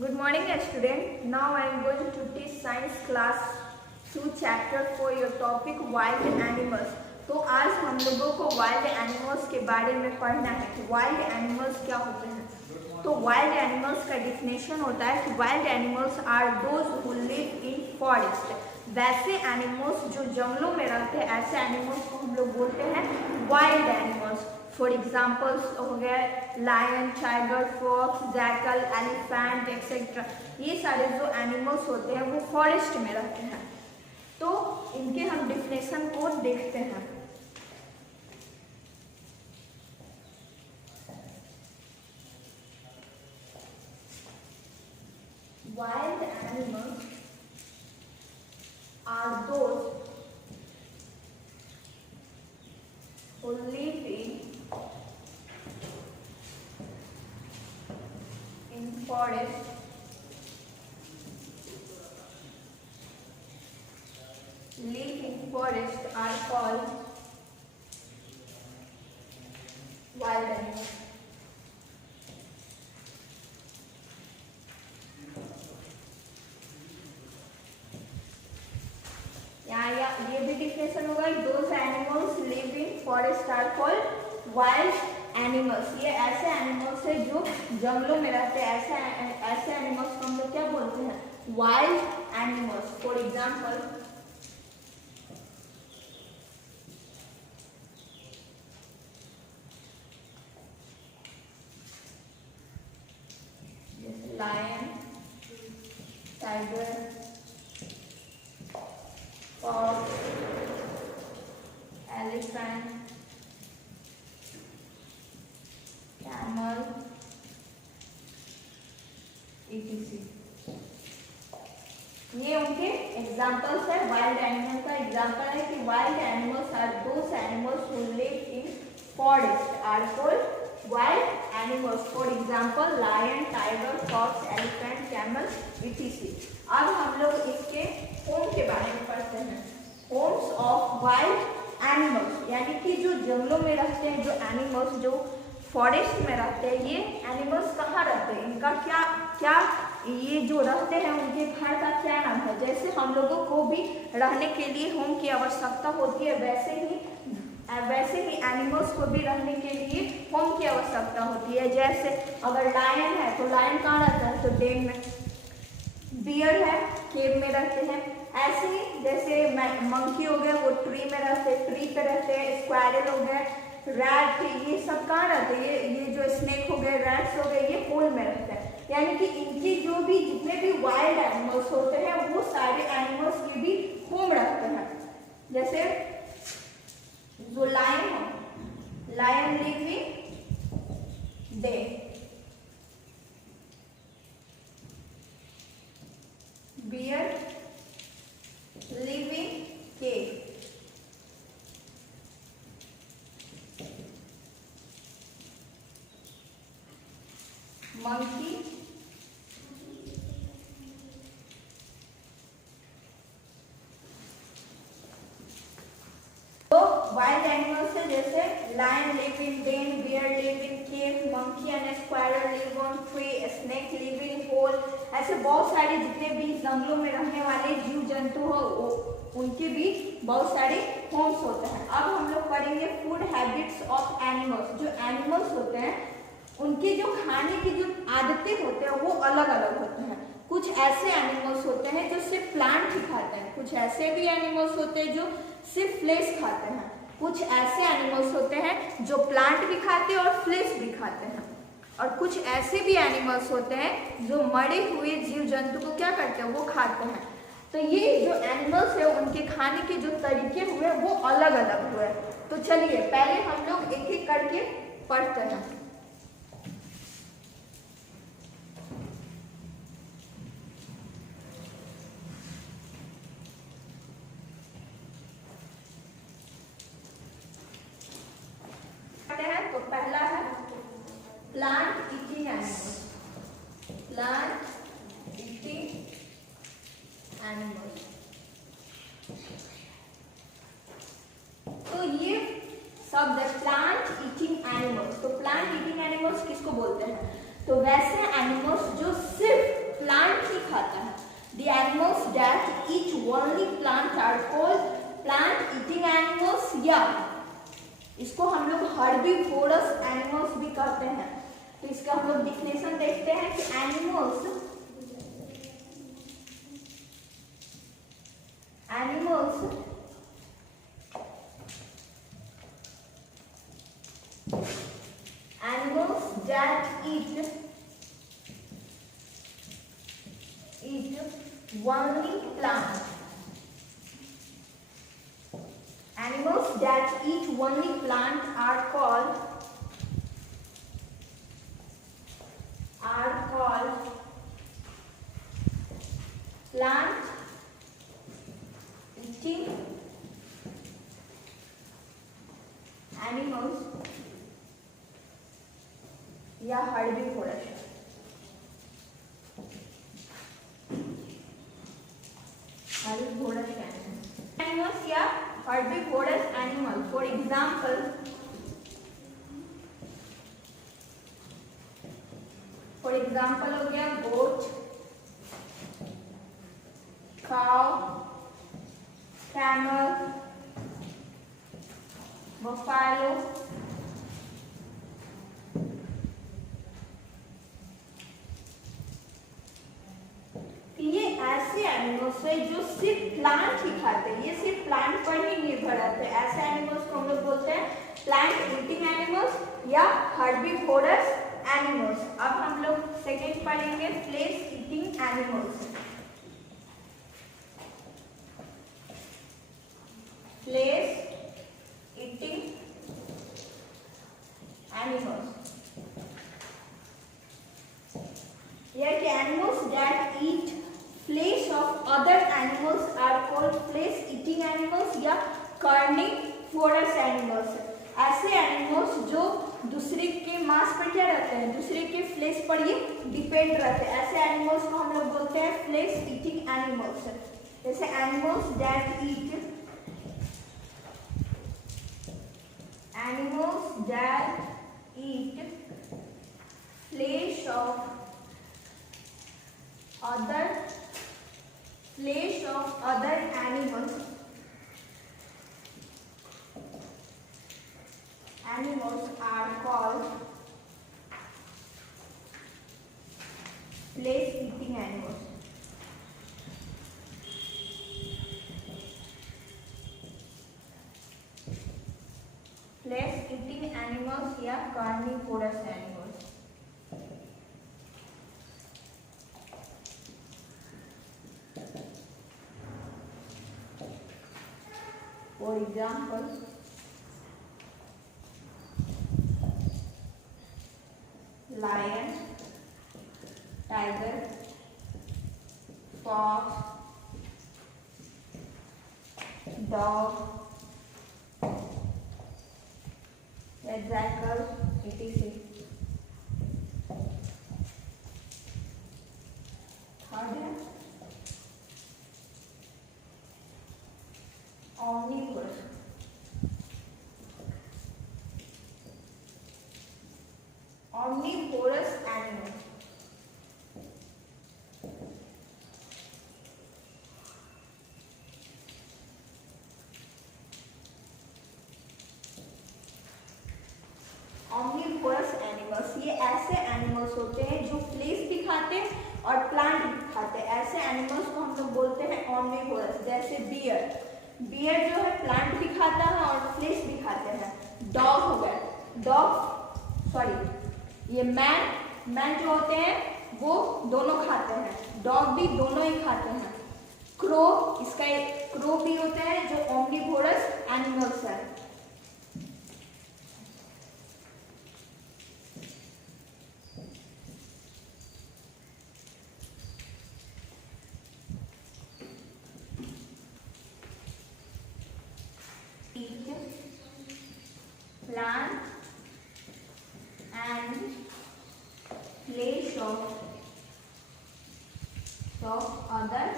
Good morning, student. Now I am going to teach science class 2 chapter for your topic wild animals. तो आज हम लोगों को wild animals के बारे में पढ़ना है कि वाइल्ड एनिमल्स क्या होते हैं। तो वाइल्ड एनिमल्स का डिफिनेशन होता है कि wild animals are those who live in forest. वैसे एनिमल्स जो जंगलों में रहते हैं, ऐसे एनिमल्स को हम लोग बोलते हैं वाइल्ड एनिमल्स। फॉर एग्जाम्पल्स हो गए lion, tiger, fox, jackal, elephant etcetera. ये सारे जो एनिमल्स होते हैं वो फॉरेस्ट में रहते हैं। तो इनके हम डिफिनेशन को देखते हैं। Wild animals are those who live in forest, are called wild animals. ये भी डिफिनेशन होगा, those animals live in forest are called wild animals. ये ऐसे एनिमल्स है जो जंगलों में रहते हैं। ऐसे एनिमल्स को हम लोग क्या बोलते हैं? Wild animals. For example lion, tiger, fox, elephant, camel, etc. ये उनके एग्जाम्पल्स है। वाइल्ड एनिमल का एग्जाम्पल है कि wild animals are those animals who live in forest are called wild animals. For example, lion, tiger, fox, elephant, camel, etc. अब हम लोग इसके होम के बारे में पढ़ते हैं। होम्स ऑफ वाइल्ड एनिमल्स, यानी कि जो जंगलों में रहते हैं, जो एनिमल्स जो फॉरेस्ट में रहते हैं, ये एनिमल्स कहाँ रहते हैं, इनका क्या क्या ये जो रहते हैं उनके घर का क्या नाम है। जैसे हम लोगों को भी रहने के लिए होम की आवश्यकता होती है, वैसे ही एनिमल्स को भी रहने के लिए होम की आवश्यकता होती है। जैसे अगर लायन है तो लायन कहाँ रहता है? तो डेन में। बियर है, केव में रहते हैं। ऐसे ही जैसे मंकी हो गए, वो ट्री में रहते हैं, ट्री पे रहते हैं। स्क्वायरल हो गए, रैट, ये सब कहाँ रहते हैं? ये जो स्नेक हो गए, रैट्स हो गए, ये होल में रहते हैं। यानी कि इनकी जो भी जितने भी वाइल्ड एनिमल्स होते हैं वो सारे एनिमल्स के भी होम रहते हैं। जैसे जो लायन है, lion live in den, bear live in cave, monkey तो वाइल्ड एनिमल्स है जैसे lion live in den, bear live in cave, monkey and squirrel live on tree, snake live in hole. ऐसे बहुत सारे जितने भी जंगलों में रहने वाले जीव जंतु हो उनके भी बहुत सारे होम्स होते हैं। अब हम लोग पढ़ेंगे फूड हैबिट्स ऑफ एनिमल्स। जो एनिमल्स होते हैं उनके जो खाने की जो आदतें होते हैं वो अलग अलग होते हैं। कुछ ऐसे एनिमल्स होते हैं जो सिर्फ प्लांट ही खाते हैं, कुछ ऐसे भी एनिमल्स होते हैं जो सिर्फ फ्लेश खाते हैं, कुछ ऐसे एनिमल्स होते हैं जो प्लांट भी खाते हैं और फ्लेश भी खाते हैं, और कुछ ऐसे भी एनिमल्स होते हैं जो मरे हुए जीव जंतु को क्या करते हैं? वो खाते हैं। तो ये जो एनिमल्स है उनके खाने के जो तरीके हुए वो अलग अलग हुए। तो चलिए पहले हम लोग एक एक करके पढ़ते हैं। तो पहला है plant eating animals. Plant eating animals, तो ये शब्द है प्लांट ईटिंग एनिमल्स। तो प्लांट ईटिंग एनिमल्स किसको बोलते हैं? तो वैसे एनिमल्स जो सिर्फ या इसको हम लोग हर्बीवोरस एनिमल्स भी कहते हैं। तो इसका हम लोग डिफिनेशन देखते हैं कि animals that eat only plant. Animals that eat only plant are called plant eating animals या हर्बीवोरस। एनिमल्स या हर्बीवोरस एनिमल। फॉर एग्जाम्पल हो गया गोट, काउ, कैमल, बफेलो, ये ऐसे एनिमल्स है जो सिर्फ प्लांट ही खाते हैं, ये सिर्फ प्लांट पर ही निर्भर रहते हैं। ऐसे एनिमल्स को हम लोग बोलते हैं प्लांट ईटिंग एनिमल्स या हर्बीवोरस एनिमल्स। अब हम लोग सेकेंड पढ़ेंगे flesh eating animals. Flesh eating animals या कि animals that eat flesh of other animals are called flesh eating animals या carnivorous animals। ऐसे एनिमल्स जो दूसरे के मांस पर क्या रहते हैं, दूसरे के फ्लेश पर ये डिपेंड रहते हैं, ऐसे एनिमल्स को हम लोग बोलते हैं फ्लेश ईटिंग एनिमल्स। जैसे animals that eat flesh of other animals are called flesh eating animals। flesh eating animals या carnivorous animals। For example, lion, tiger, fox, dog, jackal, etc. Omnivorous। Omnivorous animal। Omnivorous animals ये ऐसे animals होते हैं जो flash भी खाते हैं और प्लांट भी खाते हैं। ऐसे एनिमल्स को हम लोग बोलते हैं omnivorous। जैसे बियर जो है प्लांट भी खाता है और फ्लेश भी खाते हैं। डॉग हो गया, ये मैन जो होते हैं वो दोनों खाते हैं, डॉग भी दोनों ही खाते हैं। क्रो भी होते हैं जो ओमनिवोरस एनिमल्स है। Plant and flesh of other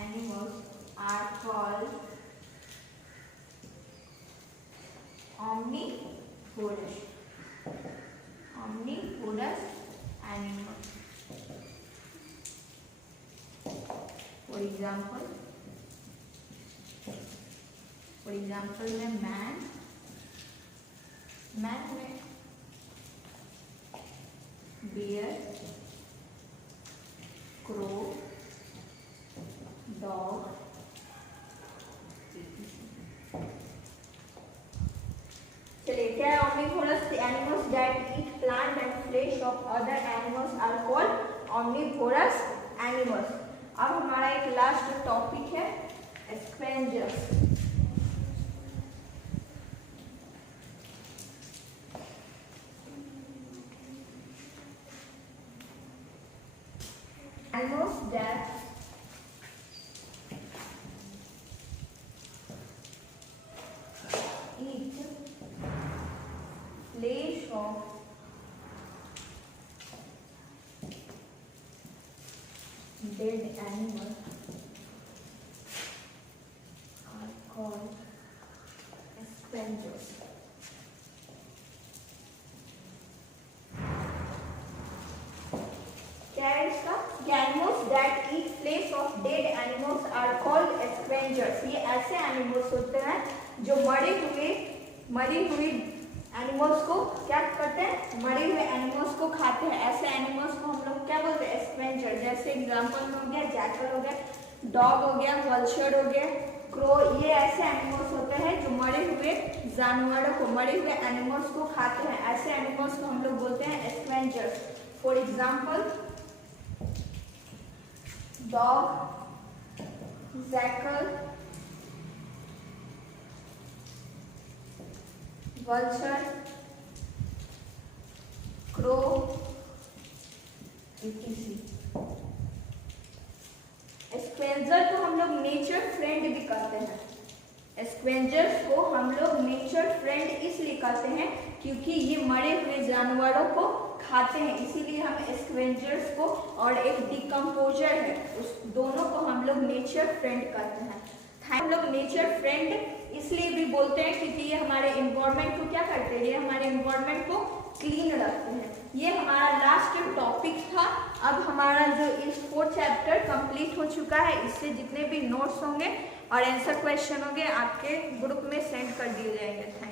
animals are called omnivorous animals। Example में मैन में बियर, क्रो, डॉग, चलिए क्या है omnivorous? The animals that eat plant and flesh of other animals are called omnivorous animals. अब हमारा एक last topic है scavengers. Animals that eat flesh of dead animals are called scavengers. क्या है इसका? Animals that eat flesh of dead animals are called scavengers. ये ऐसे animals होते हैं जो मरी हुई एनिमल्स को क्या करते हैं? मरे हुए एनिमल्स को खाते हैं। ऐसे एनिमल्स को हम लोग क्या बोलते हैं? स्कैवेंजर। जैसे एग्जांपल में हो गया जैकल हो गया, डॉग हो गया, वल्चर हो गया, क्रो। ये ऐसे एनिमल्स होते हैं जो मरे हुए जानवरों को, मरे हुए एनिमल्स को खाते हैं। ऐसे एनिमल्स को हम लोग बोलते हैं scavengers. For example dog, jackal, vulture, crow, etc. Scavenger को हम लोग नेचर फ्रेंड भी कहते हैं। स्कैवेंजर्स को हम लोग नेचर फ्रेंड इसलिए कहते हैं क्योंकि ये मरे हुए जानवरों को खाते हैं, इसीलिए हम स्कैवेंजर्स को, और एक डिकम्पोजर है, उस दोनों को हम लोग नेचर फ्रेंड कहते हैं। हम लोग नेचर फ्रेंड इसलिए भी बोलते हैं क्योंकि ये हमारे एनवायरनमेंट को क्या करते हैं? ये हमारे एनवायरनमेंट को क्लीन रखते हैं। ये हमारा लास्ट टॉपिक था। अब हमारा जो इस 4th चैप्टर कंप्लीट हो चुका है। इससे जितने भी नोट्स होंगे और आंसर क्वेश्चन होंगे आपके ग्रुप में सेंड कर दिए जाएंगे। Thank you.